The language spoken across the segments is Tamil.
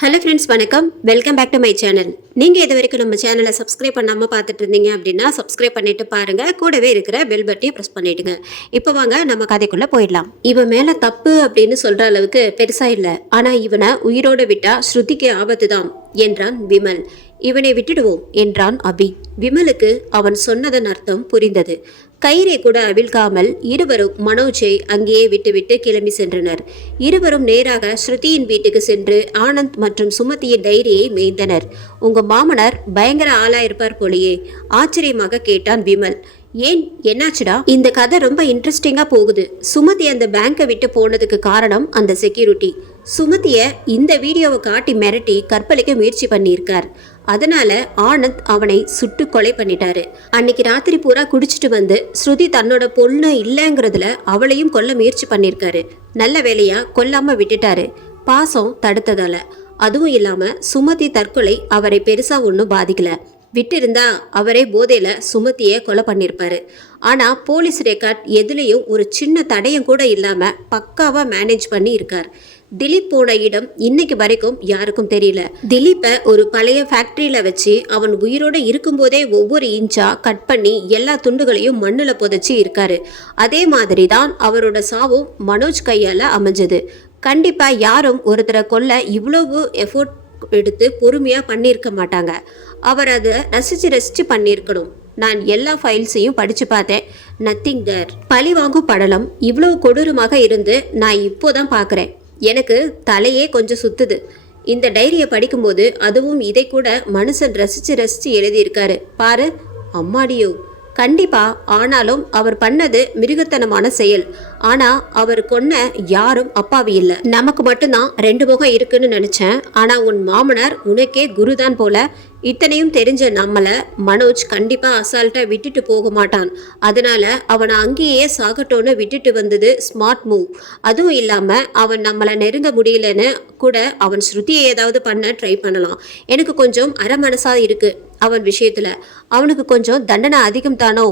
ஹலோ ஃப்ரெண்ட்ஸ், வணக்கம். Welcome back to my channel. நீங்கள் இது வரைக்கும் நம்ம சேனலை சப்ஸ்கிரைப் பண்ணாமல் பார்த்துட்டு இருந்தீங்க அப்படின்னா சப்ஸ்கிரைப் பண்ணிட்டு பாருங்கள். கூடவே இருக்கிற பெல் பட்டனையும் ப்ரெஸ் பண்ணிவிடுங்க. இப்போ வாங்க நம்ம கதைக்குள்ளே போயிடலாம். இவன் மேலே தப்பு அப்படின்னு சொல்கிற அளவுக்கு பெருசாக இல்லை. ஆனால் இவனை உயிரோடு விட்டால் ஸ்ருதிக்கு ஆபத்து தான் என்றான் விமல். இவனை விட்டுடுவோம் என்றான் அபி. விமலுக்கு அவன் சொன்னதன் அர்த்தம் புரிந்தது. கயிறை கூட அவிழ்க்காமல் இருவரும் மனோஜை அங்கேயே விட்டுவிட்டு கிளம்பி சென்றனர். இருவரும் நேராக ஸ்ருதியின் வீட்டுக்கு சென்று ஆனந்த் மற்றும் சுமதியின் டைரியை மேய்ந்தனர். உங்க மாமனார் பயங்கர ஆளா இருப்பார் போலையே, ஆச்சரியமாக கேட்டான் விமல். ஏன், என்னாச்சுடா? இந்த கதை ரொம்ப இன்ட்ரெஸ்டிங்கா போகுது. சுமதி அந்த பேங்கை விட்டு போனதுக்கு காரணம் அந்த செக்யூரிட்டி. சுமதிய இந்த வீடியோவை காட்டி மிரட்டி கற்பழிக்க முயற்சி பண்ணியிருக்கார். அதனால ஆனந்த் அவனை சுட்டு கொலை பண்ணிட்டாரு. அன்னைக்கு ராத்திரி பூரா குடிச்சிட்டு வந்து ஸ்ருதி தன்னோட பொண்ணு இல்லைங்கிறதுல அவளையும் கொல்ல முயற்சி பண்ணியிருக்காரு. நல்ல வேலையா கொல்லாம விட்டுட்டாரு, பாசம் தடுத்ததால. அதுவும் இல்லாம சுமதி தற்கொலை அவரை பெருசா ஒன்றும் பாதிக்கல. விட்டிருந்தா அவரே போதையில சுமதியை கொலை பண்ணியிருப்பாரு. ஆனா போலீஸ் ரெக்கார்ட் எதுலேயும் ஒரு சின்ன தடயம் கூட இல்லாம பக்காவா மேனேஜ் பண்ணி இருக்கார். திலீப் போன இடம் இன்னைக்கு வரைக்கும் யாருக்கும் தெரியல. திலீப்பை ஒரு பழைய ஃபேக்டரியில வச்சு அவன் உயிரோட இருக்கும்போதே ஒவ்வொரு இன்ச்சா கட் பண்ணி எல்லா துண்டுகளையும் மண்ணுல புதைச்சி இருக்காரு. அதே மாதிரி தான் அவரோட சாவும் மனோஜ் கையால அமைஞ்சது. கண்டிப்பா யாரும் ஒருத்தரை கொல்ல இவ்வளவு எஃபோர்ட் எடுத்து பொறுமையா பண்ணியிருக்க மாட்டாங்க. அவர் அதை ரசிச்சு பண்ணியிருக்கணும். நான் எல்லா ஃபைல்ஸையும் படிச்சு பார்த்தேன். Nothing there. பழி வாங்கும் படலம் இவ்வளவு கொடூரமாக இருந்து நான் இப்போதான் பார்க்குறேன். எனக்கு தலையே கொஞ்சம் சுத்துது. இந்த டைரியை படிக்கும்போது அதுவும் இதை கூட மனுஷன் ரசிச்சு எழுதியிருக்காரு பாரு. அம்மாடியோ, கண்டிப்பா. ஆனாலும் அவர் பண்ணது மிருகத்தனமான செயல். ஆனா அவர் கொன்ன யாரும் அப்பாவி இல்லை. நமக்கு மட்டும்தான் ரெண்டு முகம் இருக்குன்னு நினைச்சேன். ஆனா உன் மாமனார் உனக்கே குருதான் போல. இத்தனையும் தெரிஞ்ச நம்மள மனோஜ் கண்டிப்பா அசால்ட்டா விட்டுட்டு போக மாட்டான். அதனால அவனை அங்கேயே சாகட்டோன்னு விட்டுட்டு வந்தது ஸ்மார்ட் மூவ். அதுவும் இல்லாம அவன் நம்மளை நெருங்க முடியலன்னு கூட அவன் ஸ்ருதியை ஏதாவது பண்ண ட்ரை பண்ணலாம். எனக்கு கொஞ்சம் அரை மனசா இருக்கு அவன் விஷயத்துல. அவனுக்கு கொஞ்சம் தண்டனை அதிகம் தானோ?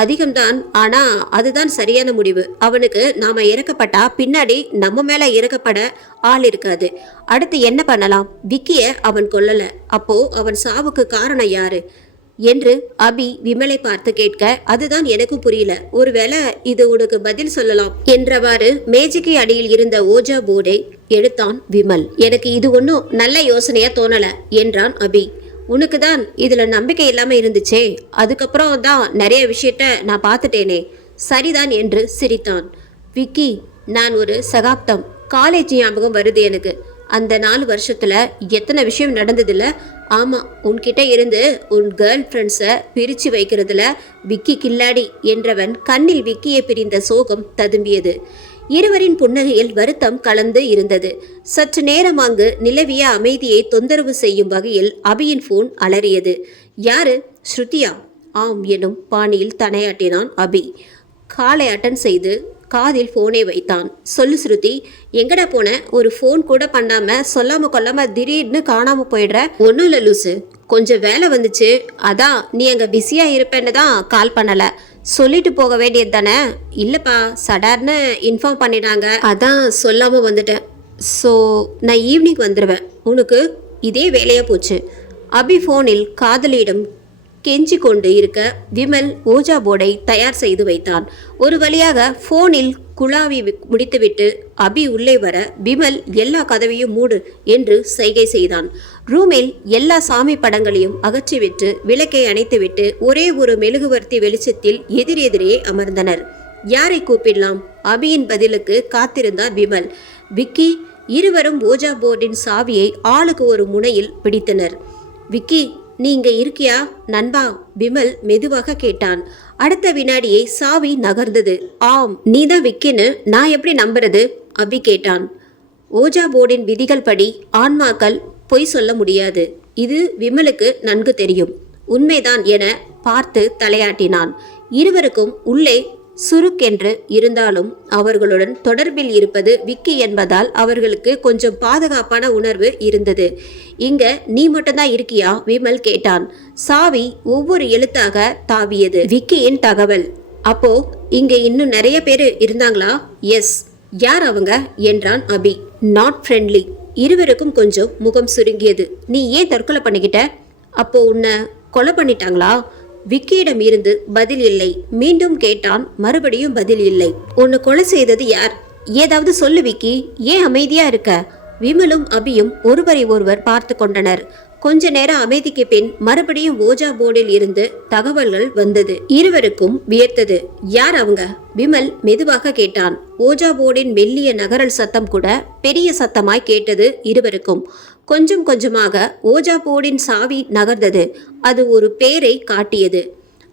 அதிகம்தான், ஆனா அதுதான் சரியான முடிவு. அவனுக்கு நாம இறக்கப்பட்டா பின்னாடி நம்ம மேல இறக்கப்பட ஆள் இருக்காது. அடுத்து என்ன பண்ணலாம்? விக்கிய அவன் கொல்லல, அப்போ அவன் சாவுக்கு காரணம் யாரு என்று அபி விமலை பார்த்து கேட்க, அதுதான் எனக்கு புரியல. ஒருவேளை இது உனக்கு பதில் சொல்லலாம் என்றவாறு மேஜைக்கு அடியில் இருந்த ஓஜா போர்டை எடுத்தான் விமல். எனக்கு இது ஒன்றும் நல்ல யோசனையா தோணல என்றான் அபி. உனக்கு தான் இதுல நம்பிக்கை இல்லாம இருந்துச்சே, அதுக்கப்புறம் தான் நிறைய விஷயத்த நான் பார்த்துட்டேனே. சரிதான் என்று சிரித்தான். விக்கி, நான் ஒரு சகாப்தம் காலேஜ் ஞாபகம் வருது எனக்கு. அந்த 4 வருஷத்துல எத்தனை விஷயம் நடந்ததில்ல. ஆமா, உன்கிட்ட இருந்து உன் கேர்ள் ஃப்ரெண்ட்ஸை பிரிச்சு வைக்கிறதுல விக்கி கில்லாடி என்றவன் கண்ணில் விக்கியை பிரிந்த சோகம் ததும்பியது. இருவரின் புன்னகையில் வருத்தம் கலந்து இருந்தது. சற்று நேரம் அங்கு நிலவிய அமைதியை தொந்தரவு செய்யும் வகையில் அபியின் போன் அலறியது. யாரு? ஸ்ருதியா? ஆம் எனும் பாணியில் தலையாட்டினான் அபி. காலை அட்டன் செய்து காதில் போனை வைத்தான். சொல்லு ஸ்ருதி, எங்கடா போன? ஒரு ஃபோன் கூட பண்ணாம சொல்லாம கொல்லாம திடீர்னு காணாம போயிடுற. ஒன்றும் இல்லை லூசு, கொஞ்சம் வேலை வந்துச்சு, அதான் நீ அங்கே பிஸியாக இருப்பேன்னு தான் கால் பண்ணல. சொல்லிட்டு போக வேண்டியது தானே? இல்லைப்பா, சடார்னு இன்ஃபார்ம் பண்ணிட்டாங்க, அதான் சொல்லாமல் வந்துட்டேன். ஸோ நான் ஈவினிங் வந்துடுவேன். உனக்கு இதே வேலையாக போச்சு. அபி ஃபோனில் காதலியிடம் கெஞ்சி கொண்டு இருக்க விமல் ஓஜா போர்டை தயார் செய்து வைத்தான். ஒரு வழியாக ஃபோனில் குழாவி முடித்துவிட்டு அபி உள்ளே வர விமல் எல்லா கதவையும் மூடு என்று சைகை செய்தான். ரூமில் எல்லா சாமி படங்களையும் அகற்றிவிட்டு விளக்கை அணைத்துவிட்டு ஒரே ஒரு மெழுகுவர்த்தி வெளிச்சத்தில் எதிரெதிரே அமர்ந்தனர். யாரை கூப்பிடலாம்? அபியின் பதிலுக்கு காத்திருந்தார் விமல். விக்கி. இருவரும் ஓஜா போர்டின் சாவியை ஆளுக்கு ஒரு முனையில் பிடித்தனர். விக்கி, நீ இங்க இருக்கியா நண்பா? விமல் மெதுவாக கேட்டான். அடுத்த வினாடியே சாவி நகர்ந்தது. ஆம், நீதான் விக்கின்னு நான் எப்படி நம்புறது? அபி கேட்டான். ஓஜா போர்டின் விதிகள் படி ஆன்மாக்கள் பொய் சொல்ல முடியாது. இது விமலுக்கு நன்கு தெரியும். உண்மைதான் என பார்த்து தலையாட்டினான். இருவருக்கும் உள்ளே சுருக்கென்று இருந்தாலும் அவர்களுடன் தொடர்பில் இருப்பது விக்கி என்பதால் அவர்களுக்கு கொஞ்சம் பாதுகாப்பான உணர்வு இருந்தது. இங்க நீ மட்டும்தான் இருக்கியா? விமல் கேட்டான். சாவி ஒவ்வொரு எழுத்தாக தாவியது. விக்கியின் தகவல். அப்போ இங்க இன்னும் நிறைய பேர் இருந்தாங்களா? எஸ். யார் அவங்க என்றான் அபி. Not friendly. இருவருக்கும் கொஞ்சம் முகம் சுருங்கியது. நீ ஏன் தற்கொலை பண்ணிக்கிட்ட? அப்போ உன்னை கொலை பண்ணிட்டாங்களா? விக்கியிடம் இருந்து பதில் இல்லை. மீண்டும் கேட்டான். மறுபடியும் பதில் இல்லை. உன்னை கொலை செய்தது யார்? ஏதாவது சொல்லு விக்கி, ஏன் அமைதியா இருக்க? விமலும் அபியும் ஒருவரை ஒருவர் பார்த்து கொண்டனர். கொஞ்ச நேர அமைதிக்கு பின் மறுபடியும் ஓஜா போர்டில் இருந்து தகவல்கள் வந்தது. இருவருக்கும் வியர்த்தது. யார் அவங்க? விமல் மெதுவாக கேட்டான். ஓஜா போர்டின் மெல்லிய நகரல் சத்தம் கூட பெரிய சத்தமாய் கேட்டது இருவருக்கும். கொஞ்சம் கொஞ்சமாக ஓஜா போர்டின் சாவி நகர்ந்தது. அது ஒரு பேரை காட்டியது.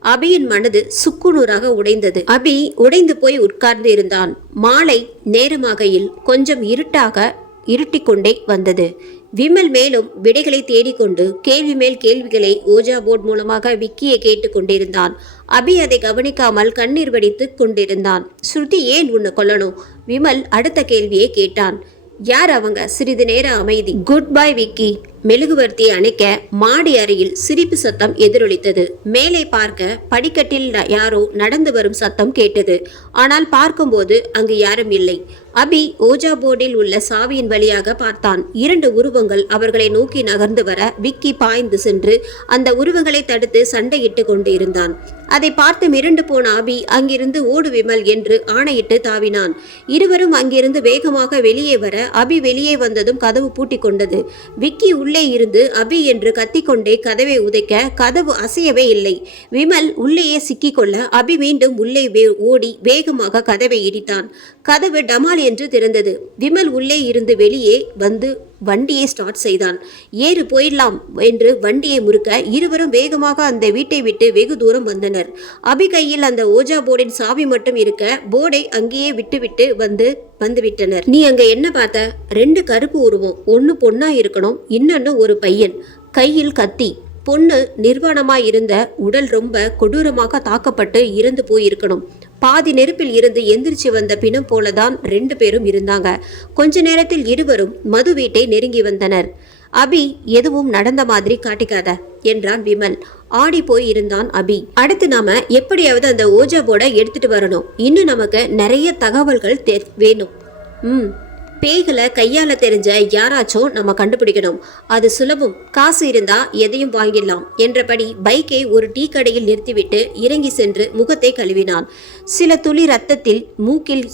அபியின் மனது சுக்குநூறாக உடைந்தது. அபி உடைந்து போய் உட்கார்ந்து இருந்தான். மாலை நேரமாகையில் கொஞ்சம் இருட்டிக்கொண்டே வந்தது. விமல் மேலும் விடைகளை தேடிக்கொண்டு கேள்வி மேல் கேள்விகளை ஓஜா போர்ட் மூலமாக விக்கியை கேட்டு கொண்டிருந்தான். அபி அதை கவனிக்காமல் கண்ணீர் வடித்து கொண்டிருந்தான். ஸ்ருதி ஏன் உன்னை கொல்லணும்? விமல் அடுத்த கேள்வியை கேட்டான். யார் அவங்க? சிறிது நேர அமைதி. Good bye Vicky. மெழுகுவர்த்தியை அணைக்க மாடி அறையில் சிரிப்பு சத்தம் எதிரொலித்தது. மேலே பார்க்க படிக்கட்டில் யாரோ நடந்து வரும் சத்தம் கேட்டது. ஆனால் பார்க்கும்போது அங்கு யாரும் இல்லை. அபி ஓஜா போர்டில் உள்ள சாவியின் வழியாக பார்த்தான். 2 உருவங்கள் அவர்களை நோக்கி நகர்ந்து வர விக்கி பாய்ந்து சென்று அந்த உருவங்களை தடுத்து சண்டையிட்டு கொண்டு இருந்தான். அதை பார்த்து மிரண்டு போன அபி அங்கிருந்து ஓடு விமல் என்று ஆணையிட்டு தாவினான். இருவரும் அங்கிருந்து வேகமாக வெளியே வர அபி வெளியே வந்ததும் கதவு பூட்டி கொண்டது. விக்கி உள்ளே இருந்து அபி என்று கத்திக்கொண்டே கதவை உதைக்க கதவு அசையவே இல்லை. விமல் உள்ளேயே சிக்கிக்கொள்ள அபி மீண்டும் உள்ளே ஓடி வேகமாக கதவை இடித்தான். கதவு டமால் என்று திறந்தது. விமல் உள்ளே இருந்து வெளியே வந்து வண்டியை ஸ்டார்ட் செய்தான். ஏறு போயிடலாம் என்று வண்டியை முறுக்க இருவரும் வேகமாக அந்த வீட்டை விட்டு வெகு தூரம் வந்தனர். அபி கையில் அந்த ஓஜா போர்டின் சாவி மட்டும் இருக்க போர்டை அங்கேயே விட்டுவிட்டு வந்துவிட்டனர். நீ அங்க என்ன பார்த்த? 2 கருப்பு உருவம். ஒன்னு பொண்ணா இருக்கணும், இன்னொன்னு ஒரு பையன், கையில் கத்தி. பொண்ணு நிர்வாணமாய் இருந்த உடல் ரொம்ப கொடூரமாக தாக்கப்பட்டு இறந்து போயிருக்கணும். பாதி நெருப்பில் இருந்து எந்திரிச்சு வந்த பிணம் போலதான் 2 பேரும் இருந்தாங்க. கொஞ்ச நேரத்தில் இருவரும் மது வீட்டை நெருங்கி வந்தனர். அபி எதுவும் நடந்த மாதிரி காட்டிக்காத என்றான் விமல். ஆடி போய் இருந்தான் அபி. அடுத்து நாம எப்படியாவது அந்த ஓஜா போர்டை எடுத்துட்டு வரணும். இன்னும் நமக்கு நிறைய தகவல்கள் வேணும். பேய்களை கையால தெரிஞ்ச யாராச்சும் நம்ம கண்டுபிடிக்கணும். அது சுலபம். காசு இருந்தா எதையும் வாங்கிடலாம் என்றபடி பைக்கை ஒரு டீ கடையில் நிறுத்திவிட்டு இறங்கி சென்று முகத்தை கழுவினான். சில துளி ரத்தத்தில் மூக்கில்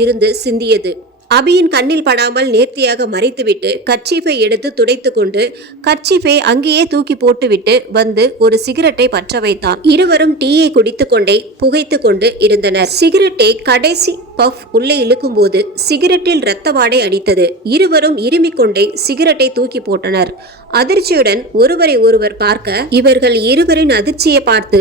இருந்து சிந்தியது. அபியின் கண்ணில் படாமல் நேர்த்தியாக மறைத்துவிட்டு கர்ச்சீஃபை எடுத்து துடைத்து கொண்டு கர்ச்சீஃபை அங்கேயே தூக்கி போட்டுவிட்டு வந்து ஒரு சிகரெட்டை பற்ற வைத்தான். இருவரும் டீயை குடித்து கொண்டே புகைத்து கொண்டு இருந்தனர். சிகரெட்டை கடைசி பஃப் உள்ளே இழுக்கும் போது சிகரெட்டில் இரத்த வாடை அடித்தது. இருவரும் இருமிக் கொண்டே சிகரெட்டை தூக்கி போட்டனர். அதிர்ச்சியுடன் ஒருவரை ஒருவர் பார்க்க இவர்கள் இருவரின் அதிர்ச்சியை பார்த்து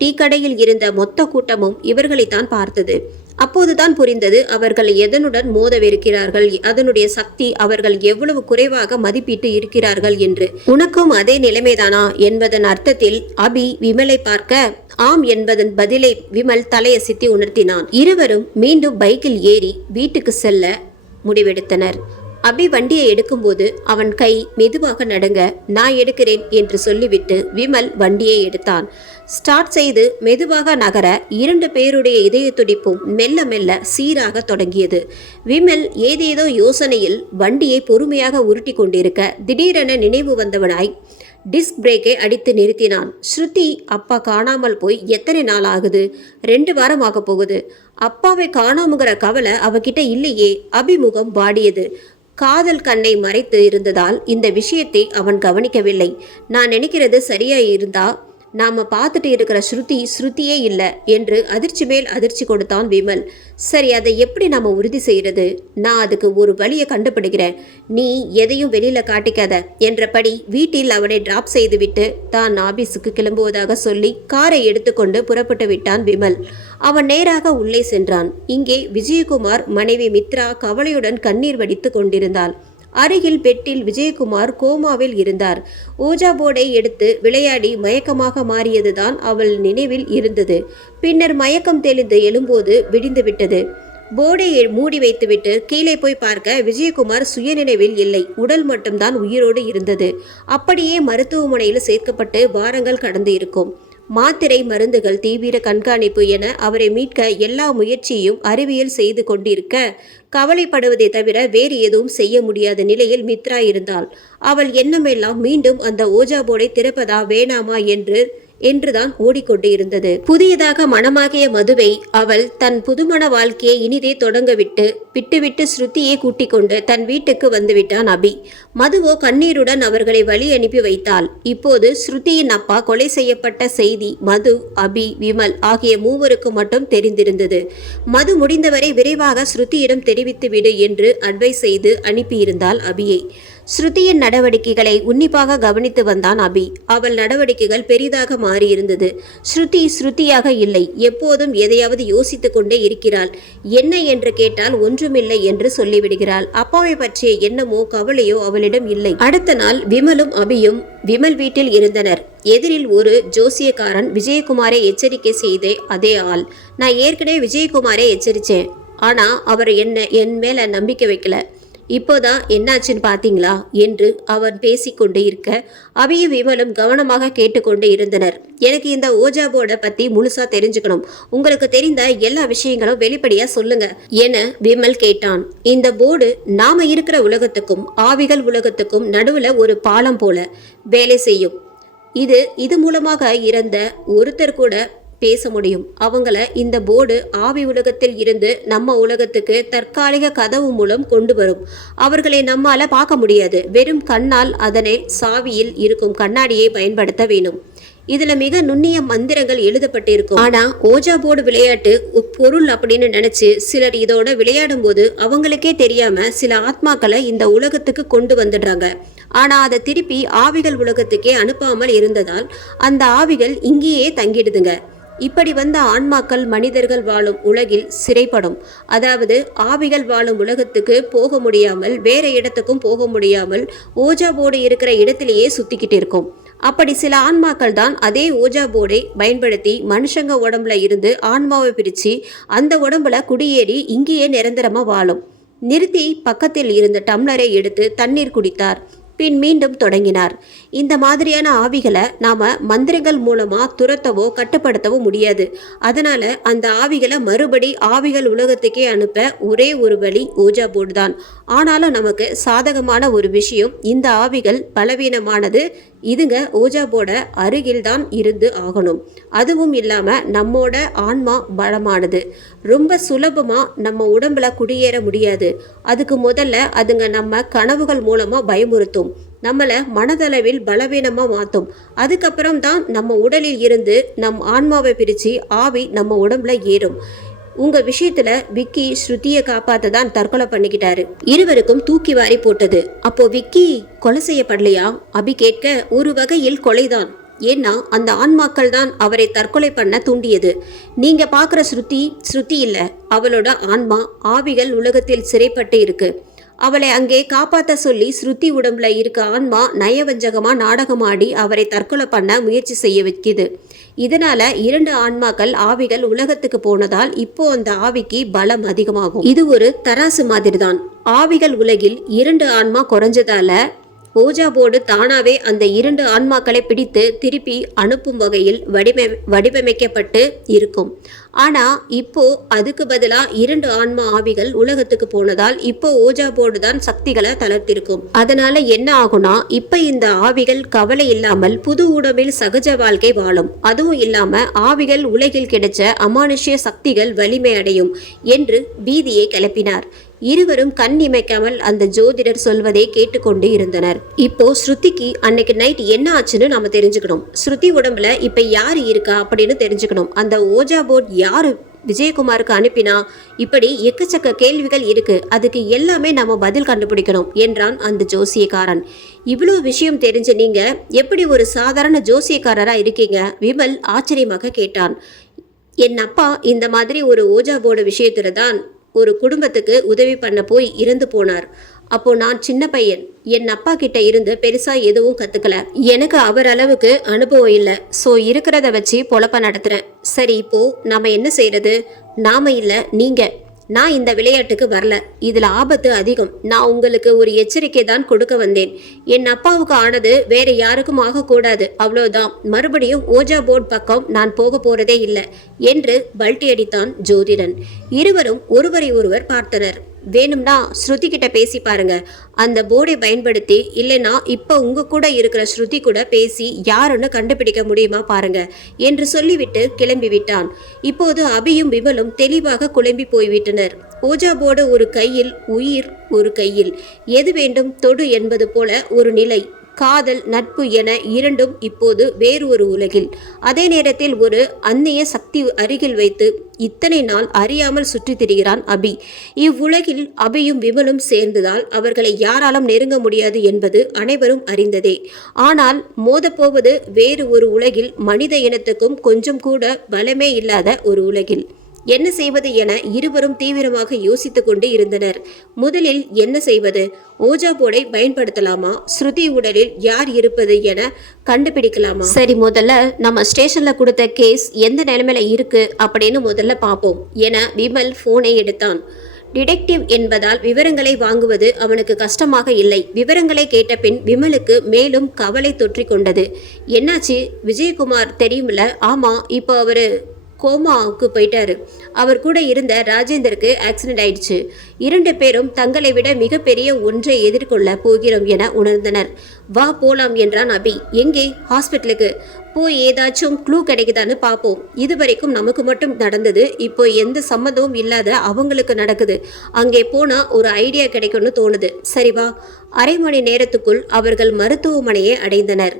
டீ கடையில் இருந்த மொத்த கூட்டமும் இவர்களைத்தான் பார்த்தது. அப்போதுதான் புரிந்தது அவர்கள் எதனுடன் மோதவிருக்கிறார்கள், அதனுடைய சக்தி அவர்கள் எவ்வளவு குறைவாக மதிப்பிட்டு இருக்கிறார்கள் என்று. உனக்கும் அதே நிலைமைதானா என்பதன் அர்த்தத்தில் அபி விமலை பார்க்க ஆம் என்பதன் பதிலை விமல் தலையசித்தி உணர்த்தினான். இருவரும் மீண்டும் பைக்கில் ஏறி வீட்டுக்கு செல்ல முடிவெடுத்தனர். அபி வண்டியை எடுக்கும்போது அவன் கை மெதுவாக நடுங்க. நான் எடுக்கிறேன் என்று சொல்லிவிட்டு விமல் வண்டியை எடுத்தான். ஸ்டார்ட் செய்து மெதுவாக நகர 2 பேருடைய இதய துடிப்பும் மெல்ல மெல்ல சீராக தொடங்கியது. விமல் ஏதேதோ யோசனையில் வண்டியை பொறுமையாக உருட்டி கொண்டிருக்க திடீரென நினைவு வந்தவனாய் டிஸ்க் பிரேக்கை அடித்து நிறுத்தினான். ஸ்ருதி அப்பா காணாமல் போய் எத்தனை நாள் ஆகுது? 2 வாரம் ஆக போகுது. அப்பாவை காணாமுங்கிற கவலை அவகிட்ட இல்லையே. அபிமுகம் வாடியது. காதல் கண்ணை மறைத்து இருந்ததால் இந்த விஷயத்தை அவன் கவனிக்கவில்லை. நான் நினைக்கிறது சரியா இருந்தா நாம பார்த்துட்டு இருக்கிற ஸ்ருதியே இல்லை என்று அதிர்ச்சி மேல் அதிர்ச்சி கொடுத்தான் விமல். சரி, அதை எப்படி நாம உறுதி செய்யறது? நான் அதுக்கு ஒரு வழியை கண்டுபிடிக்கிறேன். நீ எதையும் வெளியில காட்டிக்காத என்றபடி வீட்டில் அவனை டிராப் செய்துவிட்டு தான் ஆபீஸுக்கு கிளம்புவதாக சொல்லி காரை எடுத்துக்கொண்டு புறப்பட்டு விட்டான் விமல். அவன் நேராக உள்ளே சென்றான். இங்கே விஜயகுமார் மனைவி மித்ரா கவலையுடன் கண்ணீர் வடித்து கொண்டிருந்தாள். அருகில் பெட்டில் விஜயகுமார் கோமாவில் இருந்தார். ஓஜா போர்டை எடுத்து விளையாடி மயக்கமாக மாறியதுதான் அவள் நினைவில் இருந்தது. பின்னர் மயக்கம் தெளிந்து எழும்போது விடிந்துவிட்டது. போர்டை மூடி வைத்துவிட்டு கீழே போய் பார்க்க விஜயகுமார் சுயநினைவில் இல்லை. உடல் மட்டும்தான் உயிரோடு இருந்தது. அப்படியே மருத்துவமனையில் சேர்க்கப்பட்டு வாரங்கள் கடந்து இருக்கும். மாத்திரை மருந்துகள் தீவிர கண்காணிப்பு என அவரை மீட்க எல்லா முயற்சியும் அறிவியல் செய்து கொண்டிருக்க கவலைப்படுவதை தவிர வேறு எதுவும் செய்ய முடியாத நிலையில் மித்ரா இருந்தாள். அவள் எண்ணமெல்லாம் மீண்டும் அந்த ஓஜா போர்டை திறப்பதா வேணாமா என்றுதான் ஓடிக்கொண்டு இருந்தது. புதியதாக மனமாகிய மதுவை அவள் தன் புதுமண வாழ்க்கையை இனிதே தொடங்க விட்டுவிட்டு ஸ்ருதியை கூட்டிக் கொண்டு தன் வீட்டுக்கு வந்துவிட்டான் அபி. மதுவோ கண்ணீருடன் அவர்களை வழி அனுப்பி வைத்தாள். இப்போது ஸ்ருதியின் அப்பா கொலை செய்யப்பட்ட செய்தி மது, அபி, விமல் ஆகிய மூவருக்கு மட்டும் தெரிந்திருந்தது. மது முடிந்தவரை விரைவாக ஸ்ருதியிடம் தெரிவித்து விடு என்று அட்வைஸ் செய்து அனுப்பியிருந்தாள் அபியை. ஸ்ருதியின் நடவடிக்கைகளை உன்னிப்பாக கவனித்து வந்தான் அபி. அவள் நடவடிக்கைகள் பெரிதாக மாறியிருந்தது. ஸ்ருதியாக இல்லை, எப்போதும் எதையாவது யோசித்துக் கொண்டே இருக்கிறாள். என்ன என்று கேட்டால் ஒன்றுமில்லை என்று சொல்லிவிடுகிறாள். அப்பாவை பற்றிய எண்ணமோ கவலையோ அவளிடம் இல்லை. அடுத்த நாள் விமலும் அபியும் விமல் வீட்டில் இருந்தனர். எதிரில் ஒரு ஜோசியக்காரன் விஜயகுமாரை எச்சரிக்கை செய்தே அதே ஆள். நான் ஏற்கனவே விஜயகுமாரை எச்சரித்தேன், ஆனா அவர் என் மேல நம்பிக்கை வைக்கல. இப்போதான் என்னாச்சுன்னு பார்த்தீங்களா என்று அவன் பேசிக்கொண்டு இருக்க அபியும் விமலும் கவனமாக கேட்டுக்கொண்டு இருந்தனர். எனக்கு இந்த ஓஜா போர்டை பத்தி முழுசா தெரிஞ்சுக்கணும். உங்களுக்கு தெரிந்த எல்லா விஷயங்களும் வெளிப்படையா சொல்லுங்க என விமல் கேட்டான். இந்த போர்டு நாம இருக்கிற உலகத்துக்கும் ஆவிகள் உலகத்துக்கும் நடுவுல ஒரு பாலம் போல வேலை செய்யும். இது மூலமாக இறந்த ஒருத்தர் கூட பேச முடியும். அவங்கள இந்த போர்டு ஆவி உலகத்தில் இருந்து நம்ம உலகத்துக்கு தற்காலிக கதவு மூலம் கொண்டு வரும். அவர்களை நம்மால பார்க்க முடியாது. வெறும் கண்ணால் அதனை சாவியில் இருக்கும் கண்ணாடியை பயன்படுத்த வேணும். இதுல மிக நுண்ணிய மந்திரங்கள் எழுதப்பட்டிருக்கும். ஆனா ஓஜா போர்டு விளையாட்டு பொருள் அப்படின்னு நினைச்சு சிலர் இதோட விளையாடும் போது அவங்களுக்கே தெரியாம சில ஆத்மாக்களை இந்த உலகத்துக்கு கொண்டு வந்துடுறாங்க. ஆனா அதை திருப்பி ஆவிகள் உலகத்துக்கே அனுப்பாமல் இருந்ததால் அந்த ஆவிகள் இங்கேயே தங்கிடுதுங்க. இப்படி வந்த ஆன்மாக்கள் மனிதர்கள் வாழும் உலகில் சிறைப்படும். அதாவது ஆவிகள் வாழும் உலகத்துக்கு போக முடியாமல் வேற இடத்துக்கும் போக முடியாமல் ஓஜா போர்டு இருக்கிற இடத்திலேயே சுத்திக்கிட்டு இருக்கும். அப்படி சில ஆன்மாக்கள் தான் அதே ஓஜா போர்டை பயன்படுத்தி மனுஷங்க உடம்புல இருந்து ஆன்மாவை பிரிச்சு அந்த உடம்புல குடியேறி இங்கேயே நிரந்தரமா வாழும். நிறுத்தி பக்கத்தில் இருந்த டம்ளரை எடுத்து தண்ணீர் குடித்தார். பின் மீண்டும் தொடங்கினார். இந்த மாதிரியான ஆவிகளை நாம மந்திரங்கள் மூலமா துரத்தவோ கட்டுப்படுத்தவோ முடியாது. அதனால அந்த ஆவிகளை மறுபடி ஆவிகள் உலகத்துக்கே அனுப்ப ஒரே ஒரு வழி ஓஜா போர்டு தான். ஆனாலும் நமக்கு சாதகமான ஒரு விஷயம், இந்த ஆவிகள் பலவீனமானது. இதுங்க ஓஜா போர்ட அருகில் தான் இருந்து ஆகணும். அதுவும் இல்லாம நம்மோட ஆன்மா பலமானது. ரொம்ப சுலபமா நம்ம உடம்புல குடியேற முடியாது. அதுக்கு முதல்ல அதுங்க நம்ம கனவுகள் மூலமா பயமுறுத்தும், நம்மளை மனதளவில் பலவீனமா மாற்றும். அதுக்கப்புறம் தான் நம்ம உடலில் இருந்து நம் ஆன்மாவை பிரித்து ஆவி நம்ம உடம்புல ஏறும். உங்க விஷயத்துல விக்கி ஸ்ருதியை காப்பாத்த தான் தற்கொலை பண்ணிக்கிட்டாரு. இருவருக்கும் தூக்கி வாரி போட்டது. அப்போ விக்கி கொலை செய்யப்படலையா? அபி கேட்க, ஒரு வகையில் கொலைதான். ஏன்னா அந்த ஆன்மாக்கள் தான் அவரை தற்கொலை பண்ண தூண்டியது. நீங்க பாக்குற ஸ்ருதி இல்ல, அவளோட ஆன்மா ஆவிகள் உலகத்தில் சிறைப்பட்டு இருக்கு. அவளை அங்கே காப்பாற்ற சொல்லி ஸ்ருதி உடம்புல இருக்க ஆன்மா நயவஞ்சகமா நாடகமாடி அவரை தற்கொலை பண்ண முயற்சி செய்ய வைக்குது. இதனால 2 ஆன்மாக்கள் ஆவிகள் உலகத்துக்கு போனதால் இப்போ அந்த ஆவிக்கு பலம் அதிகமாகும். இது ஒரு தராசு மாதிரி தான். ஆவிகள் உலகில் 2 ஆன்மா குறைஞ்சதால ஓஜா போர்டு தானாவே அந்த 2 ஆன்மாக்களை பிடித்து திருப்பி அனுப்பும் வகையில் வடிவமைக்கப்பட்டு இருக்கும். ஆனா இப்போ அதுக்கு பதிலா 2 ஆன்மா ஆவிகள் உலகத்துக்கு போனதால் இப்போ ஓஜா போர்டு தான் சக்திகளை தளர்த்திருக்கும். அதனால என்ன ஆகும்னா, இப்ப இந்த ஆவிகள் கவலை இல்லாமல் புது உடம்பில் சகஜ வாழ்க்கை வாழும். அதுவும் இல்லாம ஆவிகள் உலகில் கிடைச்ச அமானுஷ்ய சக்திகள் வலிமை அடையும் என்று பீதியை கிளப்பினார். இருவரும் கண் இமைக்காமல் அந்த ஜோதிடர் சொல்வதை கேட்டுக்கொண்டு இருந்தனர். இப்போ ஸ்ருதிக்கு அன்னைக்கு நைட் என்ன ஆச்சுன்னு நாம தெரிஞ்சுக்கணும். ஸ்ருதி உடம்புல இப்ப யாரு இருக்கா அப்படின்னு தெரிஞ்சுக்கணும். அந்த ஓஜா போர்ட் யாரு விஜயகுமாருக்கு அனுப்பினா? இப்படி எக்கச்சக்க கேள்விகள் இருக்கு. அதுக்கு எல்லாமே நம்ம பதில் கண்டுபிடிக்கணும் என்றான் அந்த ஜோசியக்காரன். இவ்வளோ விஷயம் தெரிஞ்ச நீங்க எப்படி ஒரு சாதாரண ஜோசியக்காரரா இருக்கீங்க? விமல் ஆச்சரியமாக கேட்டான். என் அப்பா இந்த மாதிரி ஒரு ஓஜா போர்டு விஷயத்துல தான் ஒரு குடும்பத்துக்கு உதவி பண்ண போய் இறந்து போனார். அப்போ நான் சின்ன பையன். என் அப்பா கிட்ட இருந்து பெருசா எதுவும் கத்துக்கல. எனக்கு அவர் அளவுக்கு அனுபவம் இல்லை. ஸோ இருக்கிறத வச்சு பொழப்ப நடத்துறேன். சரி, இப்போ நாம என்ன செய்யறது? நாம இல்ல, நீங்க நான் இந்த விளையாட்டுக்கு வரல, இதுல ஆபத்து அதிகம். நான் உங்களுக்கு ஒரு எச்சரிக்கை தான் கொடுக்க வந்தேன். என் அப்பாவுக்கு ஆனது வேற யாருக்கும் ஆகக்கூடாது, அவ்வளவுதான். மறுபடியும் ஓஜா போர்டு பக்கம் நான் போக போறதே இல்லை என்று பல்ட்டி அடித்தான் ஜோதிடன். இருவரும் ஒருவரை ஒருவர் பார்த்தனர். வேணும்னா ஸ்ருதி கிட்ட பேசி பாருங்க, அந்த போர்டை பயன்படுத்தி, இல்லைன்னா இப்போ உங்க கூட இருக்கிற ஸ்ருதி கூட பேசி யாருன்னு கண்டுபிடிக்க முடியுமா பாருங்க என்று சொல்லிவிட்டு கிளம்பி விட்டான். இப்போது அபியும் விமலும் தெளிவாக குழம்பி போய்விட்டனர். ஓஜா போர்டு ஒரு கையில், உயிர் ஒரு கையில். எது வேண்டும் தொடு என்பது போல ஒரு நிலை. காதல், நட்பு என இரண்டும் இப்போது வேறு ஒரு உலகில். அதே நேரத்தில் ஒரு அந்நிய சக்தி அருகில் வைத்து இத்தனை நாள் அறியாமல் சுற்றி திரிகிறான் அபி. இவ்வுலகில் அபியும் விமலும் சேர்ந்ததால் அவர்களை யாராலும் நெருங்க முடியாது என்பது அனைவரும் அறிந்ததே. ஆனால் மோதப்போவது வேறு ஒரு உலகில், மனித இனத்துக்கும் கொஞ்சம் கூட பலமே இல்லாத ஒரு உலகில். என்ன செய்வது என இருவரும் தீவிரமாக யோசித்துக் கொண்டு இருந்தனர். முதலில் என்ன செய்வது? ஓஜா போர்டை பயன்படுத்தலாமா? ஸ்ருதி உடலில் யார் இருப்பது என கண்டுபிடிக்கலாமா? சரி, முதல்ல நம்ம ஸ்டேஷன்ல கொடுத்த கேஸ் எந்த நிலைமையில இருக்கு அப்படின்னு முதல்ல பார்ப்போம் என விமல் போனை எடுத்தான். டிடெக்டிவ் என்பதால் விவரங்களை வாங்குவது அவனுக்கு கஷ்டமாக இல்லை. விவரங்களை கேட்ட பின் விமலுக்கு மேலும் கவலை தொற்றிக் கொண்டது. என்னாச்சு? விஜயகுமார் தெரியுமில்ல? ஆமா, இப்போ அவரு கோமாவுக்கு போயிட்டாரு. அவர் கூட இருந்த ராஜேந்தருக்கு ஆக்சிடென்ட் ஆயிடுச்சு. 2 பேரும் தங்களை விட மிகப்பெரிய ஒன்றை எதிர்கொள்ள போகிறோம் என உணர்ந்தனர். வா போலாம் என்றான் அபி. எங்கே? ஹாஸ்பிட்டலுக்கு போய் ஏதாச்சும் க்ளூ கிடைக்குதான்னு பார்ப்போம். இதுவரைக்கும் நமக்கு மட்டும் நடந்தது, இப்போ எந்த சம்மந்தமும் இல்லாத அவங்களுக்கு நடக்குது. அங்கே போனா ஒரு ஐடியா கிடைக்கும்னு தோணுது. சரி வா. அரை மணி நேரத்துக்குள் அவர்கள் மருத்துவமனையை அடைந்தனர்.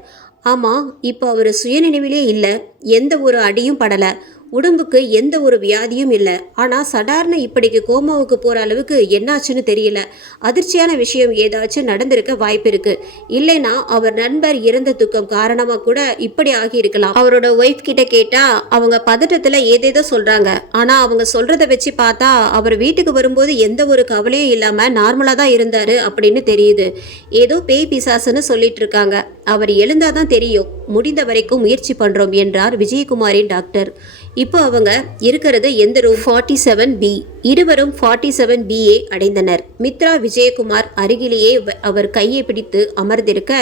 ஆமா, இப்போ அவர் சுயநினைவிலே இல்லை. எந்த ஒரு அடியும் படலை. உடம்புக்கு எந்த ஒரு வியாதியும் இல்லை. ஆனால் சடார்னு இப்படிக்கு கோமாவுக்கு போகிற அளவுக்கு என்னாச்சுன்னு தெரியல. அதிர்ச்சியான விஷயம் ஏதாச்சும் நடந்திருக்க வாய்ப்பு இருக்கு. இல்லைன்னா அவர் நண்பர் இறந்த துக்கம் காரணமாக கூட இப்படி ஆகியிருக்கலாம். அவரோட ஒய்ஃப் கிட்ட கேட்டால் அவங்க பதட்டத்தில் ஏதேதோ சொல்கிறாங்க. ஆனால் அவங்க சொல்கிறத வச்சு பார்த்தா அவர் வீட்டுக்கு வரும்போது எந்த ஒரு கவலையும் இல்லாமல் நார்மலாக தான் இருந்தார் அப்படின்னு தெரியுது. ஏதோ பேய் பிசாசுன்னு சொல்லிட்டு இருக்காங்க. அவர் எழுந்தாதான் தெரியும். முடிந்த வரைக்கும் முயற்சி பண்ணுறோம் என்றார் விஜயகுமாரின் டாக்டர். இப்போ அவங்க இருக்கிறது எந்த ரூம்? 47B. இருவரும் 47Bயை அடைந்தனர். மித்ரா விஜயகுமார் அருகிலேயே அவர் கையை பிடித்து அமர்ந்திருக்க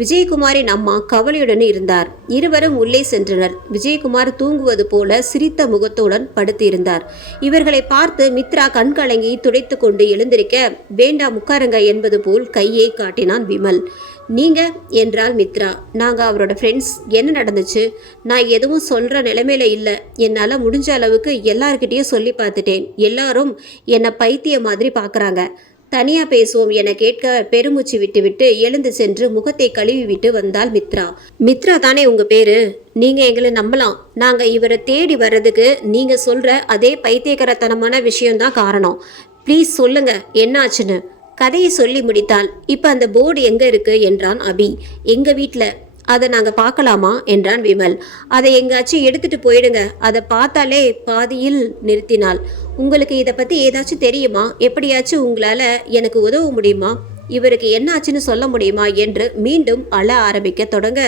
விஜயகுமாரின் அம்மா கவலையுடன் இருந்தார். இருவரும் உள்ளே சென்றனர். விஜயகுமார் தூங்குவது போல சிரித்த முகத்துடன் படுத்து இருந்தார். இவர்களை பார்த்து மித்ரா கண்கலங்கி துடைத்து கொண்டு எழுந்திருக்க, வேண்டாம் உட்காருங்க என்பது போல் கையை காட்டினான் விமல். நீங்க என்றால் மித்ரா. நாங்கள் அவரோட ஃப்ரெண்ட்ஸ். என்ன நடந்துச்சு? நான் எதுவும் சொல்கிற நிலைமையில இல்லை. என்னால் முடிஞ்ச அளவுக்கு எல்லார்கிட்டையும் சொல்லி பார்த்துட்டேன். எல்லாரும் என்னை பைத்திய மாதிரி பார்க்குறாங்க. தனியாக பேசுவோம் என கேட்க பெருமூச்சு விட்டு எழுந்து சென்று முகத்தை கழுவி விட்டு வந்தாள் மித்ரா. மித்ரா தானே உங்கள் பேரு? நீங்கள் எங்களை நம்பலாம். நாங்கள் இவரை தேடி வர்றதுக்கு நீங்கள் சொல்கிற அதே பைத்தியகரத்தனமான விஷயம்தான் காரணம். ப்ளீஸ் சொல்லுங்க, என்னாச்சுன்னு. கதையை சொல்லி முடித்தாள். இப்போ அந்த போர்டு எங்கே இருக்கு என்றான் அபி. எங்கள் வீட்டில். அதை நாங்கள் பார்க்கலாமா என்றான் விமல். அதை எங்காச்சும் எடுத்துட்டு போயிடுங்க. அதை பார்த்தாலே பாதியில் நிறுத்தினாள். உங்களுக்கு இதை பற்றி ஏதாச்சும் தெரியுமா? எப்படியாச்சும் உங்களால் எனக்கு உதவ முடியுமா? இவருக்கு என்னாச்சுன்னு சொல்ல முடியுமா என்று மீண்டும் அழ ஆரம்பிக்க தொடங்க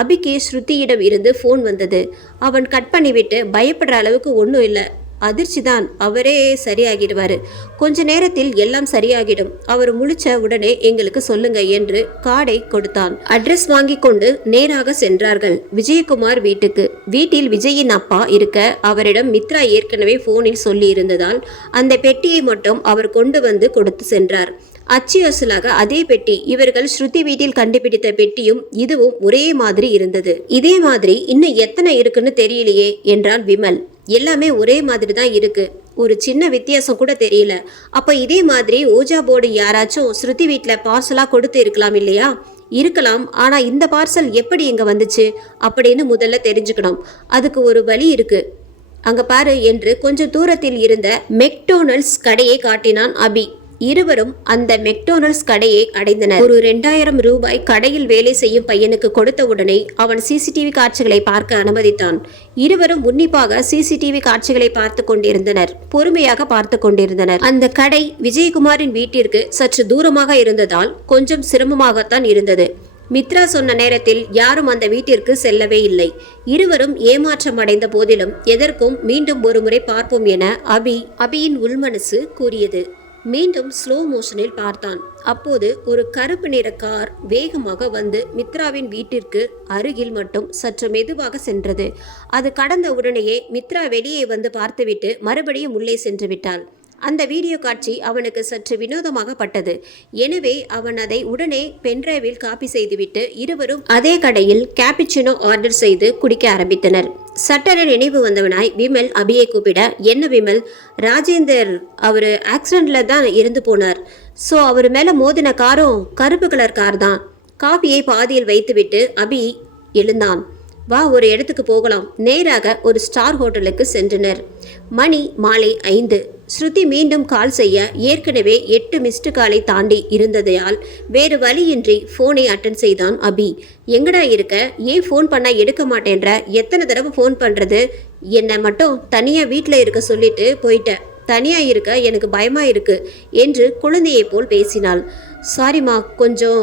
அபிக்கு ஸ்ருதியிடம் இருந்து ஃபோன் வந்தது. அவன் கட் பண்ணிவிட்டு, பயப்படுற அளவுக்கு ஒன்றும் இல்லை, அதிர்ச்சி தான், அவரே சரியாகிடுவாரு. கொஞ்ச நேரத்தில் எல்லாம் சரியாகிடும். அவர் முழிச்ச உடனே எங்களுக்கு சொல்லுங்க என்று கார்டை கொடுத்தான். அட்ரஸ் வாங்கி கொண்டு நேராக சென்றார்கள் விஜயகுமார் வீட்டுக்கு. வீட்டில் விஜயின் அப்பா இருக்க அவரிடம் மித்ரா ஏற்கனவே போனில் சொல்லி இருந்ததால் அந்த பெட்டியை மட்டும் அவர் கொண்டு வந்து கொடுத்து சென்றார். அச்சு அசலாக அதே பெட்டி. இவர்கள் ஸ்ருதி வீட்டில் கண்டுபிடித்த பெட்டியும் இதுவும் ஒரே மாதிரி இருந்தது. இதே மாதிரி இன்னும் எத்தனை இருக்குன்னு தெரியலையே என்றான் விமல். எல்லாமே ஒரே மாதிரி தான் இருக்கு, ஒரு சின்ன வித்தியாசம் கூட தெரியல. அப்ப இதே மாதிரி ஓஜா போர்டு யாராச்சும் ஸ்ருதி வீட்டில் பார்சலா கொடுத்து இருக்கலாம் இல்லையா? இருக்கலாம். ஆனா இந்த பார்சல் எப்படி இங்க வந்துச்சு அப்படின்னு முதல்ல தெரிஞ்சுக்கணும். அதுக்கு ஒரு வழி இருக்கு. அங்க பாரு என்று கொஞ்சம் தூரத்தில் இருந்த மெக்டோனல்ட்ஸ் கடையை காட்டினான் அபி. இருவரும் அந்த மெக்டோனல்ட்ஸ் கடையை அடைந்தனர். ஒரு 2000 ரூபாய் கடையில் வேலை செய்யும் பையனுக்கு கொடுத்த உடனே அவன் சிசிடிவி காட்சிகளை பார்க்க அனுமதித்தான். இருவரும் உன்னிப்பாக சிசிடிவி காட்சிகளை பார்த்து கொண்டிருந்தனர். பொறுமையாக பார்த்து கொண்டிருந்தனர். அந்த கடை விஜயகுமாரின் வீட்டிற்கு சற்று தூரமாக இருந்ததால் கொஞ்சம் சிரமமாகத்தான் இருந்தது. மித்ரா சொன்ன நேரத்தில் யாரும் அந்த வீட்டிற்கு செல்லவே இல்லை. இருவரும் ஏமாற்றம் அடைந்த போதிலும் எதற்கும் மீண்டும் ஒருமுறை பார்ப்போம் என அபியின் உள்மனசு கூறியது. மீண்டும் ஸ்லோ மோஷனில் பார்த்தான். அப்போது ஒரு கருப்பு நிற கார் வேகமாக வந்து மித்ராவின் வீட்டிற்கு அருகில் மட்டும் சற்று மெதுவாக சென்றது. அது கடந்த உடனேயே மித்ரா வெளியே வந்து பார்த்துவிட்டு மறுபடியும் உள்ளே சென்று விட்டாள். அந்த வீடியோ காட்சி அவனுக்கு சற்று வினோதமாக பட்டது. எனவே அவன் அதை உடனே பென்டிரைவில் காப்பி செய்துவிட்டு இருவரும் அதே கடையில் கேப்பிச்சினோ ஆர்டர் செய்து குடிக்க ஆரம்பித்தனர். சட்டென நினைவு வந்தவனாய் விமல் அபியை கூப்பிட, என்ன விமல், ராஜேந்தர் அவர் ஆக்சிடென்ட்ல தான் இருந்து போனார். ஸோ அவர் மேலே மோதின காரும் கருப்பு கலர் கார் தான். காபியை பாதியில் வைத்துவிட்டு அபி எழுந்தான். வா, ஒரு இடத்துக்கு போகலாம். நேராக ஒரு ஸ்டார் ஹோட்டலுக்கு சென்றனர். மணி மாலை 5. ஸ்ருதி மீண்டும் கால் செய்ய ஏற்கனவே 8 மிஸ்டு காலை தாண்டி இருந்ததையால் வேறு வழியின்றி ஃபோனை அட்டன் செய்தான் அபி. எங்கடா இருக்க, ஏன் ஃபோன் பண்ணா எடுக்க மாட்டேன்ற, எத்தனை தடவை ஃபோன் பண்ணுறது, என்னை மட்டும் தனியாக வீட்டில் இருக்க சொல்லிட்டு போயிட்டேன், தனியாக இருக்க எனக்கு பயமாக இருக்கு என்று குழந்தையை போல் பேசினாள். சாரிம்மா, கொஞ்சம்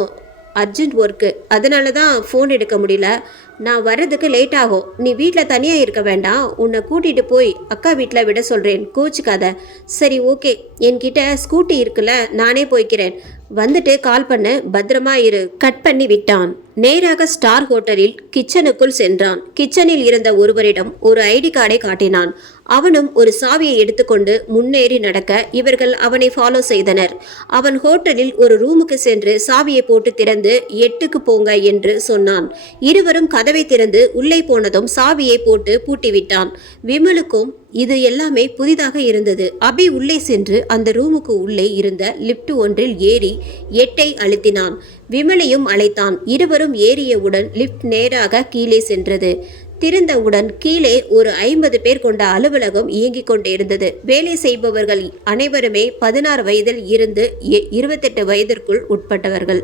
அர்ஜென்ட் ஒர்க்கு, அதனால தான் ஃபோன் எடுக்க முடியல. நான் வர்றதுக்கு லேட் ஆகும். நீ வீட்டில் தனியாக இருக்க வேண்டாம், உன்னை கூட்டிகிட்டு போய் அக்கா வீட்டில் விட சொல்கிறேன், கோச்சிக்காத. சரி, ஓகே, என்கிட்ட ஸ்கூட்டி இருக்குல்ல, நானே போய்க்கிறேன், வந்துட்டு கால் பண்ணு, பத்திரமா இரு. கட் பண்ணி விட்டான். நேராக ஸ்டார் ஹோட்டலில் கிச்சனுக்குள் சென்றான். கிச்சனில் இருந்த ஒருவரிடம் ஒரு ஐடி கார்டை காட்டினான். அவனும் ஒரு சாவியை எடுத்துக்கொண்டு முன்னேறி நடக்க இவர்கள் அவனை ஃபாலோ செய்தனர். அவன் ஹோட்டலில் ஒரு ரூமுக்கு சென்று சாவியை போட்டு திறந்து 8க்கு போங்க என்று சொன்னான். இருவரும் கதவை திறந்து உள்ளே போனதும் சாவியை போட்டு பூட்டிவிட்டான். விமலுக்கும் இது எல்லாமே புதிதாக இருந்தது. அபி உள்ளே சென்று அந்த ரூமுக்கு உள்ளே இருந்த லிப்ட் ஒன்றில் ஏறி 8ஐ அழுத்தினான். விமலையும் அழைத்தான். இருவரும் ஏறியவுடன் லிப்ட் நேராக கீழே சென்றது. திறந்தவுடன் கீழே ஒரு 50 பேர் கொண்ட அலுவலகம் இயங்கிக் கொண்டிருந்தது. வேலை செய்பவர்கள் அனைவருமே 16 வயதில் இருந்து 28 வயதிற்குள் உட்பட்டவர்கள்.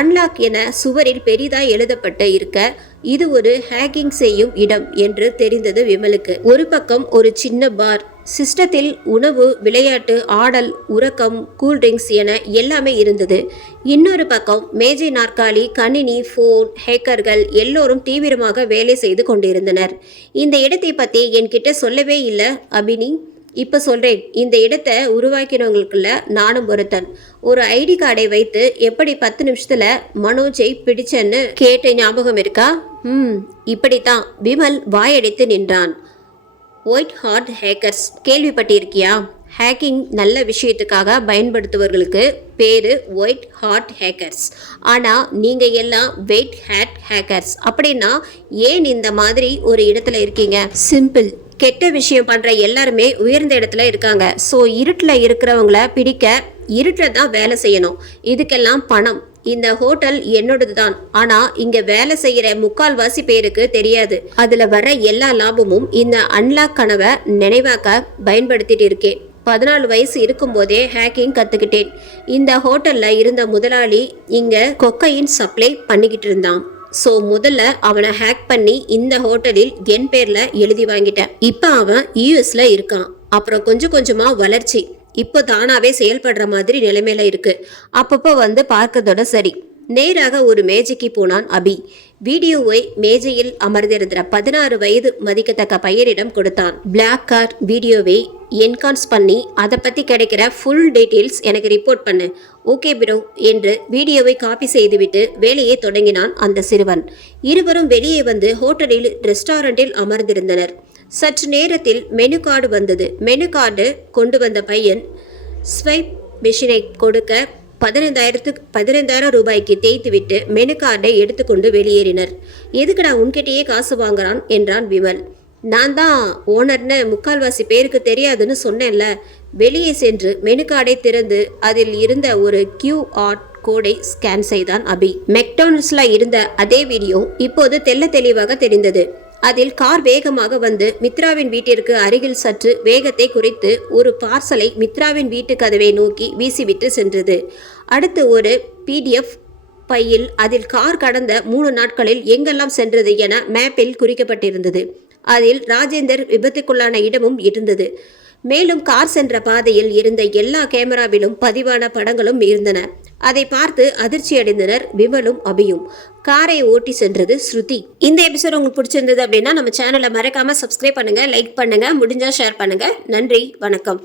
அன்லாக் என சுவரில் பெரிதாய் எழுதப்பட்டு இருக்க இது ஒரு ஹேக்கிங் செய்யும் இடம் என்று தெரிந்தது விமலுக்கு. ஒரு பக்கம் ஒரு சின்ன பார், சிஸ்டத்தில் உணவு, விளையாட்டு, ஆடல், உறக்கம், கூல்ட்ரிங்க்ஸ் என எல்லாமே இருந்தது. இன்னொரு பக்கம் மேஜை, நாற்காலி, கணினி, ஃபோன், ஹேக்கர்கள் எல்லோரும் தீவிரமாக வேலை செய்து கொண்டிருந்தனர். இந்த இடத்தை பற்றி என்கிட்ட சொல்லவே இல்லை அபினி. இப்போ சொல்கிறேன். இந்த இடத்தை உருவாக்கினவங்களுக்குள்ள நானும் ஒருத்தன். ஒரு ஐடி கார்டை வைத்து எப்படி 10 நிமிஷத்தில் மனோஜை பிடிச்சன்னு கேட்ட ஞாபகம் இருக்கா? இப்படித்தான். விமல் வாயடைத்து நின்றான். ஒயிட் ஹாட் ஹேக்கர்ஸ் கேள்விப்பட்டிருக்கியா? ஹேக்கிங் நல்ல விஷயத்துக்காக பயன்படுத்துவர்களுக்கு பேரு ஒயிட் ஹாட் ஹேக்கர்ஸ். ஆனால் நீங்கள் எல்லாம் வெயிட் ஹேட் ஹேக்கர்ஸ். அப்படின்னா ஏன் இந்த மாதிரி ஒரு இடத்துல இருக்கீங்க? சிம்பிள். கெட்ட விஷயம் பண்ணுற எல்லாருமே உயர்ந்த இடத்துல இருக்காங்க. ஸோ இருட்டில் இருக்கிறவங்கள பிடிக்க இருட்டில் தான் வேலை செய்யணும். இதுக்கெல்லாம் பணம். இந்த ஹோட்டல் என்னோடது தான். ஆனால் இங்கே வேலை செய்கிற 3/4 பேருக்கு தெரியாது. அதில் வர எல்லா லாபமும் இந்த அன்லாக் கனவை நினைவாக்க பயன்படுத்திட்டு இருக்கேன். 14 வயசு இருக்கும்போதே ஹேக்கிங் கற்றுக்கிட்டேன். இந்த ஹோட்டலில் இருந்த முதலாளி இங்கே கொக்கையின் சப்ளை பண்ணிக்கிட்டு இருந்தான். ஸோ முதல்ல அவனை ஹேக் பண்ணி இந்த ஹோட்டலில் என் பேரில் எழுதி வாங்கிட்டேன். இப்போ அவன் யூஎஸ்ல இருக்கான். அப்புறம் கொஞ்சம் கொஞ்சமாக வளர்ச்சி. இப்போ தானாவே செயல்படுற மாதிரி நிலைமையில இருக்கு. அப்பப்போ வந்து பார்க்கறதோட சரி. நேராக ஒரு மேஜைக்கு போனான் அபி. வீடியோவை மேஜையில் அமர்ந்திருந்த 16 வயது மதிக்கத்தக்க பையனிடம் கொடுத்தான். பிளாக் கார் வீடியோவை என்கான்ஸ் பண்ணி அதை பற்றி கிடைக்கிற ஃபுல் டீட்டெயில்ஸ் எனக்கு ரிப்போர்ட் பண்ணு. ஓகே ப்ரோ என்று வீடியோவை காப்பி செய்துவிட்டு வேலையை தொடங்கினான் அந்த சிறுவன். இருவரும் வெளியே வந்து ஹோட்டலில் ரெஸ்டாரண்டில் அமர்ந்திருந்தனர். சற்று நேரத்தில் மெனு கார்டு வந்தது. மெனு கார்டு கொண்டு வந்த பையன் ஸ்வைப் மிஷினை கொடுக்க 15,000 ரூபாய்க்கு தேய்த்துவிட்டு மெனு கார்டை எடுத்துக்கொண்டு வெளியேறினர். எதுக்குடா உன்கிட்டயே காசு வாங்குறான் என்றான் விமல். நான் தான் ஓனர்னு 3/4 பேருக்கு தெரியாதுன்னு சொன்னேன்ல. வெளியே சென்று மெனு கார்டை திறந்து அதில் இருந்த ஒரு QR கோடை ஸ்கேன் செய்தான் அபி. மெக்டானல்ட்ஸ்ல இருந்த அதே வீடியோ இப்போது தெள்ள தெளிவாக தெரிந்தது. அதில் கார் வேகமாக வந்து மித்ராவின் வீட்டிற்கு அருகில் சற்று வேகத்தை குறைத்து ஒரு பார்சலை மித்ராவின் வீட்டு கதவை நோக்கி வீசிவிட்டு சென்றது. அடுத்து ஒரு PDF பையில் அதில் கார் கடந்த 3 நாட்களில் எங்கெல்லாம் சென்றது என மேப்பில் குறிக்கப்பட்டிருந்தது. அதில் ராஜேந்தர் விபத்துக்குள்ளான இடமும் இருந்தது. மேலும் கார் சென்ற பாதையில் இருந்த எல்லா கேமராவிலும் பதிவான படங்களும் இருந்தன. அதை பார்த்து அதிர்ச்சி அடைந்தனர் விமலும் அபியும். காரை ஓட்டி சென்றது ஸ்ருதி. இந்த எபிசோட் உங்களுக்கு பிடிச்சிருந்தது அப்படின்னா நம்ம சேனலை மறக்காம சப்ஸ்கிரைப் பண்ணுங்க, லைக் பண்ணுங்க, முடிஞ்சா ஷேர் பண்ணுங்க. நன்றி, வணக்கம்.